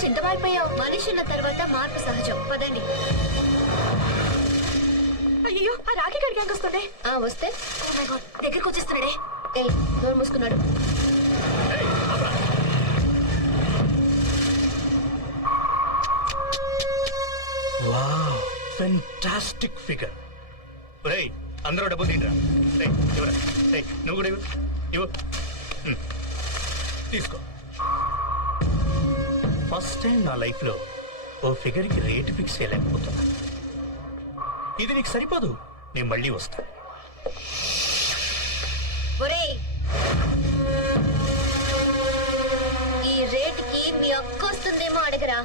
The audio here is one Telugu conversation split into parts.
రోజు ఇంత మారిపోయావు. మనుషుల తర్వాత మార్పు సహజం. పదండి. అయ్యో, ఆ రాఖీ గడికి గ్యాంగ్ వస్తుంది. వస్తే దగ్గరకు వచ్చేస్తున్నాడే. నోరు మూసుకున్నాడు. Wow, fantastic figure. రేయ్, అందరూ డబ్బు తింటరా. నువ్వు కూడా ఇవ్వు. తీసుకో. ఫస్ట్ టైం నా లైఫ్ లో ఓ ఫిగర్ కి రేటు ఫిక్స్ చేయలేకపోతున్నా. ఇది నీకు సరిపోదు, నేను మళ్ళీ వస్తా. ఈ రేటుకి మీ అక్క వస్తుందేమో అడగరా.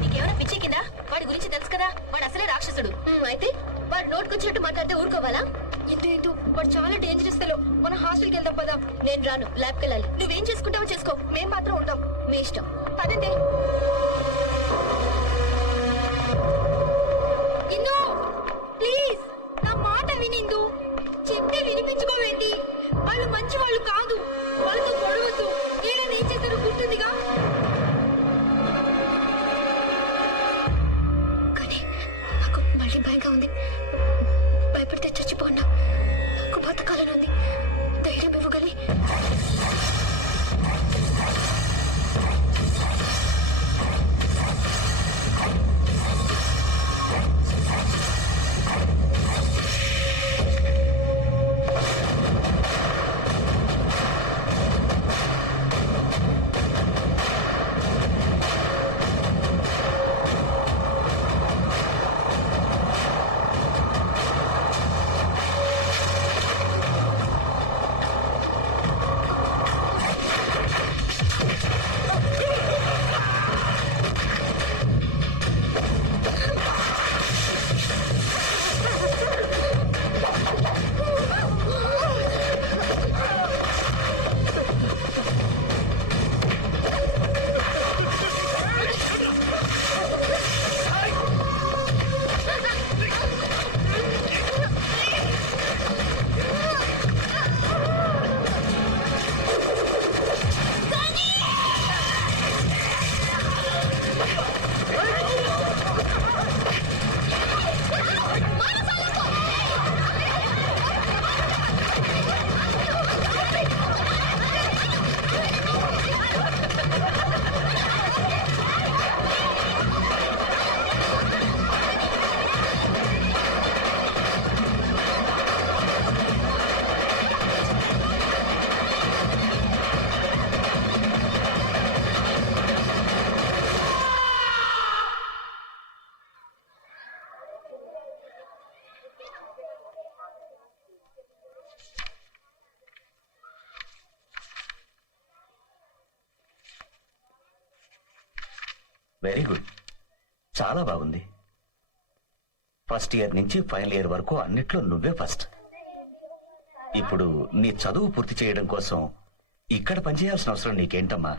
నీకేమైనా పిచ్చి కిందా? వాడి గురించి తెలుసు కదా, వాడు అసలే రాక్షసుడు. అయితే వాడు నోటుకొచ్చినట్టు మాట్లాడితే ఊరుకోవాలా? ఇటు వాడు చాలా డేంజరస్ ఫెలో. మన హాస్టల్కి వెళ్దాం పదా. నేను రాను, ల్యాబ్కి వెళ్ళాలి. నువ్వేం చేసుకుంటావో చేసుకో, మేం మాత్రం ఉంటాం. మీ ఇష్టం. పదండి. ఇందు, ప్లీజ్ నా మాట వినిందు. చెప్తే వినిపించుకోవేంటి? వాళ్ళు మంచి వాళ్ళు కాదు. వాళ్ళతో గొడవద్దు. ఏదైనా ఏం చేస్తారో గుర్తుందిగా. కానీ నాకు మళ్ళీ భయంగా ఉంది. భయపడితే చచ్చిపోన్నా. నాకు బతకాలని ఉంది. ధైర్యం ఇవ్వగలి. వెరీ గుడ్, చాలా బాగుంది. ఫస్ట్ ఇయర్ నుంచి ఫైనల్ ఇయర్ వరకు అన్నిట్లో నువ్వే ఫస్ట్. ఇప్పుడు నీ చదువు పూర్తి చేయడం కోసం ఇక్కడ పనిచేయాల్సిన అవసరం నీకేంటమ్మా?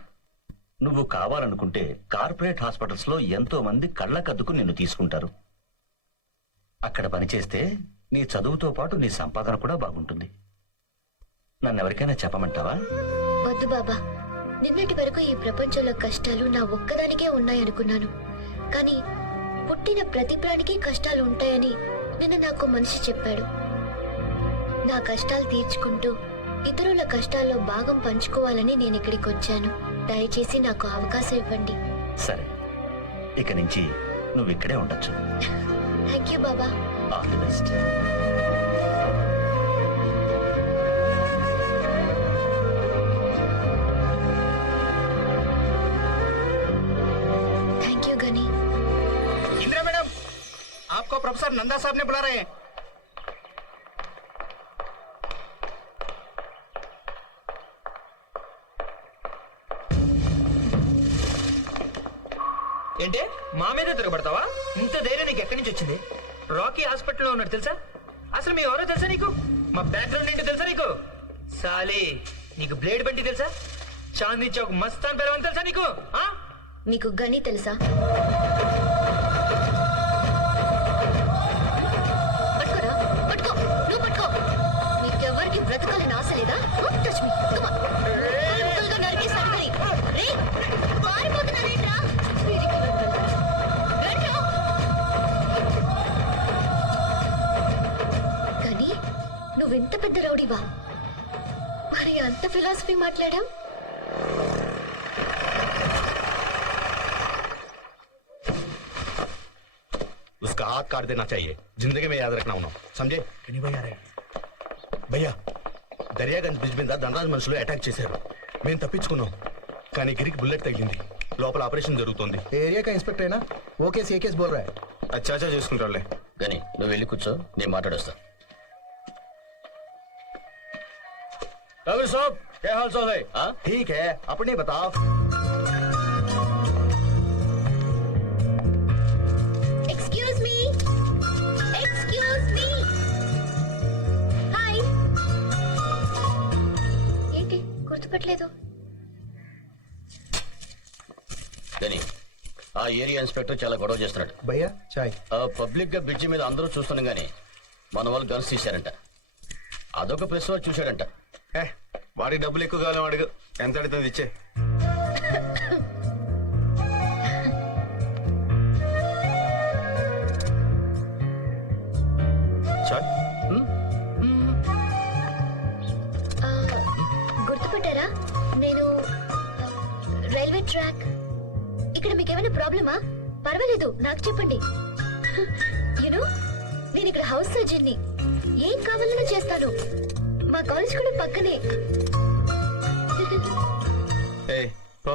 నువ్వు కావాలనుకుంటే కార్పొరేట్ హాస్పిటల్స్ లో ఎంతో మంది కళ్ళకద్దుకు నిన్ను తీసుకుంటారు. అక్కడ పనిచేస్తే నీ చదువుతో పాటు నీ సంపాదన కూడా బాగుంటుంది. నన్నెవరికైనా చెప్పమంటావా? వద్దు బాబా, నిన్నటి వరకు ఈ ప్రపంచంలో కష్టాలు నా ఒక్కదానికే ఉన్నాయనుకున్నాను. కానీ పుట్టిన ప్రతి ప్రాణికి కష్టాలు ఉంటాయని నిన్న నాకు మనిషి చెప్పాడు. నా కష్టాలు తీర్చుకుంటూ ఇతరుల కష్టాల్లో భాగం పంచుకోవాలని నేను ఇక్కడికి వచ్చాను. దయచేసి నాకు అవకాశం ఇవ్వండి. సరే, ఇక నుంచి నువ్వు ఇక్కడే ఉండొచ్చు. Thank you Baba. All the best. आपको प्रोफेसर नंदा साहब ने बुला रहे हैं. ఏంటే మా మీద తిరగబడతావా? ఇంత ధైర్యం నీకు ఎక్కడి నుంచి వచ్చింది? రాకీ హాస్పిటల్లో ఉన్నాడు తెలుసా? అసలు మీ ఎవరో తెలుసా నీకు? మా బ్యాక్గ్రౌండ్ ఏంటో తెలుసా నీకు? సాలే, నీకు బ్లేడ్ బండి తెలుసా? చాందీ చౌక్ మస్తాన్ పెరవని తెలుసా నీకు? నీకు గని తెలుసా? అంత పెద్ద రౌడీవా? మరి అంత ఫిలాసఫీ మాట్లాడాం? उसका हाथ काट देना चाहिए, जिंदगी में याद रखना उन्होंने, समझे? భయ్యా దర్యాగంజ్ బ్రిడ్జ్ మీద ధనరాజ్ మనుషులు అటాక్ చేశారు. మేము తప్పించుకున్నాం, కానీ గిరికి బుల్లెట్ తగిలింది. లోపల ఆపరేషన్ జరుగుతోంది. ఏరియా కా ఇన్స్పెక్టర్ అయినా ఓ కేసు ఏ కేసు బోల్ రా అచ్చాచా చేసుకుంటారులే. గని నువ్వు వెళ్ళి కూర్చో, నేను మాట్లాడొస్తా. साहब क्या हाल चाल है? ఆ? ठीक है अपने बताओ. Excuse me, excuse me. Hi. ఏంటి గుర్తుపట్టలేదు? గని ఆ ఏరియా ఇన్స్పెక్టర్ చాలా గొడవ చేస్తున్నాడు. भैया चाय. పబ్లిక్ గా బ్రిడ్జి మీద అందరూ చూస్తున్నాం గానీ మన వాళ్ళు గన్స్ తీశారంట. అదొక ప్రెస్ వాడు చూశాడంట. వాడికి డబ్బులు ఎక్కువ కావాలి, వాడికి ఎంత అడుగుతుంది ఇచ్చే. చాయ్ ఆ, గుర్తుపట్టారా? నేను రైల్వే ట్రాక్. ఇక్కడ మీకేమైనా ప్రాబ్లమా? పర్వాలేదు, నాకు చెప్పండి. యూనో నేను ఇక్కడ హౌస్ సర్జన్ని. ఏం కావాలన్నా చేస్తాను. మా కాలేజ్ కూడా పక్కనే. ఏ పో.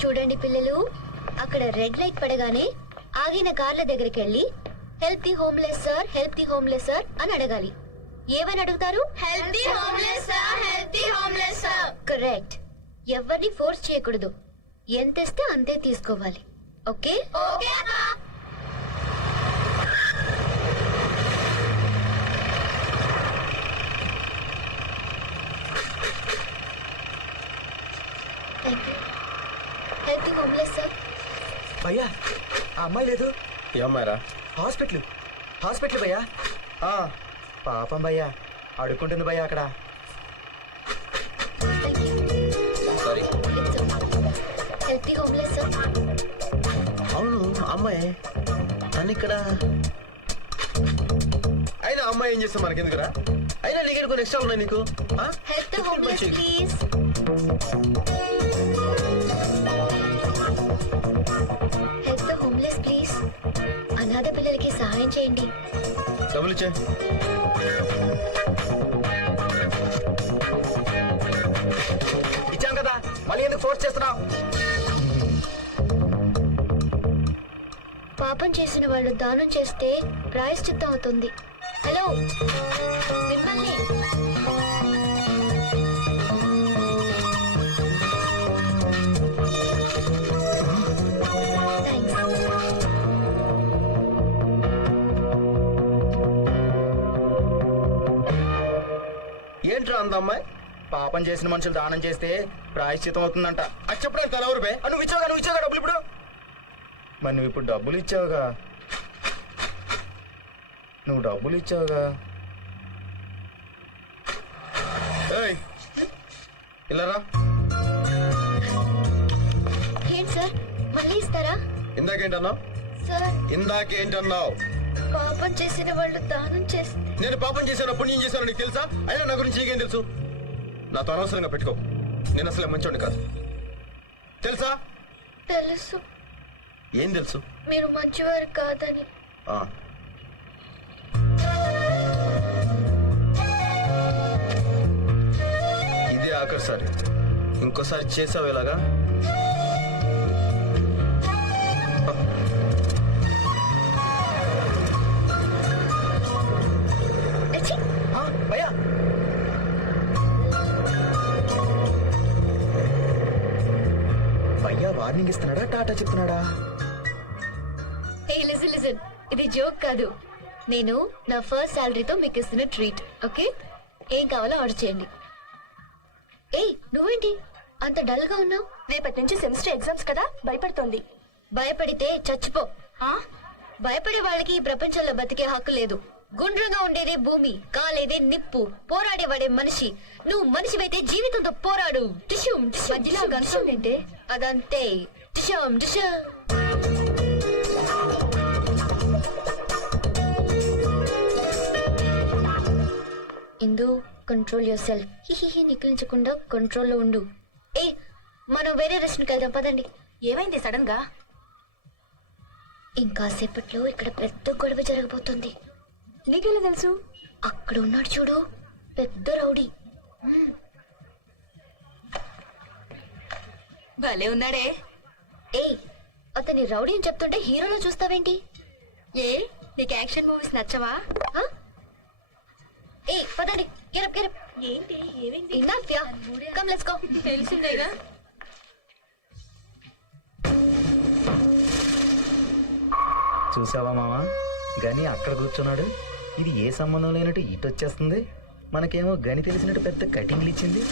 చూడండి పిల్లలు, అక్కడ రెడ్ లైట్ పడగానే ఆగిన కార్ల దగ్గరికి వెళ్ళి help the homeless sir, help the homeless sir అని అడగాలి. ఏమని అడుగుతారు? Help the homeless sir, help the homeless sir. Correct. ఎవరిని ఫోర్స్ చేయకూడదు. ఎంత ఇస్తే అంతే తీసుకోవాలి. Okay? Okay. Thank you. Help the homeless sir. భయ్యా ఆ అమ్మాయి లేదు. ఏమ్మారా? హాస్పిటల్ హాస్పిటల్ భయ్యా. ఆ, పాపం భయ్యా అడుక్కుంటుంది భయ్యా అక్కడ. Thank you. Sorry. Help the homeless sir. అవును అమ్మాయి తను ఇక్కడ. అయినా అమ్మాయి ఏం చేస్తాం మనకెందుకురా? అయినా నీకు కొన్ని ఎక్స్ట్రా ఉన్నాయి నీకు. Help the homeless please. Help the homeless please. అనాథ పిల్లలకి సహాయం చేయండి. డబ్బులు ఇచ్చే. ఇచ్చాం కదా, మళ్ళీ ఎందుకు ఫోర్స్ చేస్తున్నావు? పాపం చేసిన వాళ్ళు దానం చేస్తే ప్రాయశ్చిత్తం అవుతుంది. హలో మిమ్మల్ని. థాంక్స్. ఏంట్రా అంద అమ్మాయి? పాపం చేసిన మనుషులు దానం చేస్తే ప్రాయశ్చితం అవుతుందంట. అది చెప్పడానికి తన ఎవరు బే? నువ్వు ఇచ్చావుగా డబ్బులు ఇప్పుడు. మరి నువ్వు ఇప్పుడు డబ్బులు ఇచ్చావుగా. ఏయ్ ఇల్లరా. ఏంటి సార్ మళ్ళీ ఇస్తారా? ఇందాకేంటన్నావు? సార్ ఇందాకేంటన్నావు? పాపం చేసిన వాళ్ళు దానం చేస్తే. నేను పాపం చేశాను, పుణ్యం చేశాను నీకు తెలుసా? అయినా నా గురించి నీకేం తెలుసు? నాతో అనవసరంగా పెట్టుకో. నేను అసలే మంచోడిని కాదు, తెలుసా? తెలుసు. ఏం తెలుసు? మీరు మంచివారు కాదని. ఆ. ఇదే ఆఖరిసారి. ఇంకోసారి చేసావు ఇలాగా. అచ్చి. భయ్యా భయ్యా వార్నింగ్ ఇస్తున్నాడా, టాటా చెప్తున్నాడా? ఏ లిజన్ లిజన్, ఇది జోక్ కాదు. నేను నా ఫస్ట్ శాలరీతో మీకు ఇస్తున్న ట్రీట్. ఓకే, ఏం కావాలో ఆర్డర్ చేయండి. ఏయ్ నువ్వేంటి అంత డల్ గా ఉన్నావు? రేపటి నుంచి సెమిస్టర్ ఎగ్జామ్స్ కదా, భయపడుతోంది. భయపడితే చచ్చిపో. భయపడే వాళ్ళకి ఈ ప్రపంచంలో బతికే హక్కు లేదు. గుండ్రంగా ఉండేదే భూమి, కాలేదే నిప్పు, పోరాడేవాడే మనిషి. నువ్వు మనిషివైతే జీవితంతో పోరాడు. టిష్యూమ్ మధ్యలో గన్సం ఏంటే? అదంతే. టిష్యూమ్ టిష్యూమ్. ఇందు కంట్రోల్ యువర్ సెల్ఫ్. హిహిహి నికిలించకుండా కంట్రోల్లో ఉండు. ఏ మనం వేరే రెస్టారెంట్కి వెళ్దాం పదండి. ఏమైంది సడన్ గా? ఇంకాసేపట్లో ఇక్కడ పెద్ద గొడవ జరగబోతుంది. నీకెలా తెలుసు? అక్కడ ఉన్నాడు చూడు, పెద్ద రౌడీ. భలే ఉన్నాడే. ఏ అతని రౌడీ అని చెప్తుంటే హీరోలో చూస్తావేంటి? ఏ నీకు యాక్షన్ మూవీస్ నచ్చవా? ఆ? ఏ పదండి, గెరప్ గెరప్. ఏంటి ఏమైంది? Enough yeah, come let's go. తెలిసిందేగా. చూసావా మామ, గని అక్కడ కూర్చున్నాడు. ఇది ఏ సంబంధం లేనట్టు ఇటు వచ్చేస్తుంది. మనకేమో గని తెలిసినట్టు పెద్ద కటింగ్లు ఇచ్చింది.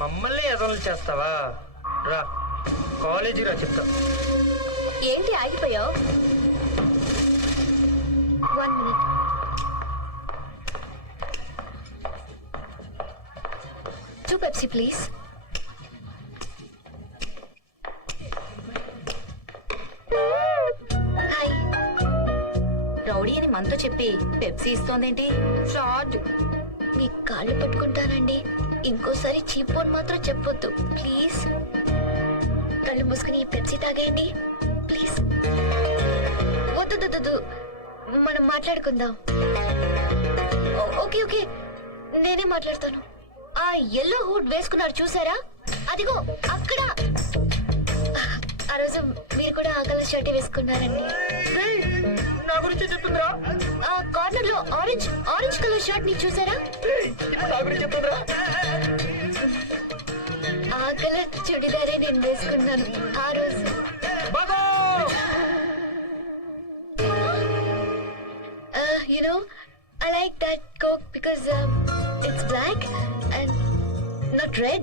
మమ్మల్ని ఎదలు చేస్తావా? రా కాలేజీ రా చెప్తా. ఏంటి ఆగిపోయావు? 1 minute. Two Pepsi, please. Hi. Rowdy అని మనతో చెప్పి పెప్సీ ఇస్తోందేంటి? ఫ్రాడ్. మీ కాళ్ళు పట్టుకుంటానండి. ఇంకోసారి చీప్ ఫోన్ మాత్రం చెప్పొద్దు ప్లీజ్. కళ్ళు మూసుకుని ఈ పెప్సీ తాగేయండి ప్లీజ్. వద్దు, మనం మాట్లాడుకుందాం. ఓకే ఓకే, నేనే మాట్లాడతాను. ఆ ఎల్లో హూడ్ వేసుకున్నారు చూసారా? అదిగో అక్కడ. ఆ రోజు మీరు కూడా ఆ కలర్ షర్ట్ వేసుకున్నారండి. నా గురించి చెప్తుందిరా. ఆ కార్నర్ లో ఆరెంజ్ కలర్ షర్ట్ ని చూసారా? నా గురించి చెప్తుందిరా. ఆ కలర్ చుడిదారే నేను వేసుకున్నాను ఆ రోజు. బాబో You know, I like that Coke because it's black and not red.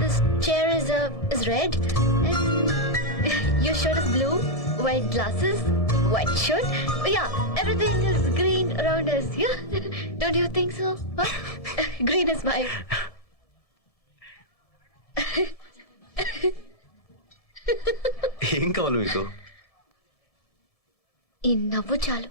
This chair is red. And your shirt is blue, white glasses, white shirt. Yeah, everything is green around us. Yeah, don't you think so? Huh? Green is my. ఏం కావాలి మీకు? ఈ నవ్వు చాలు.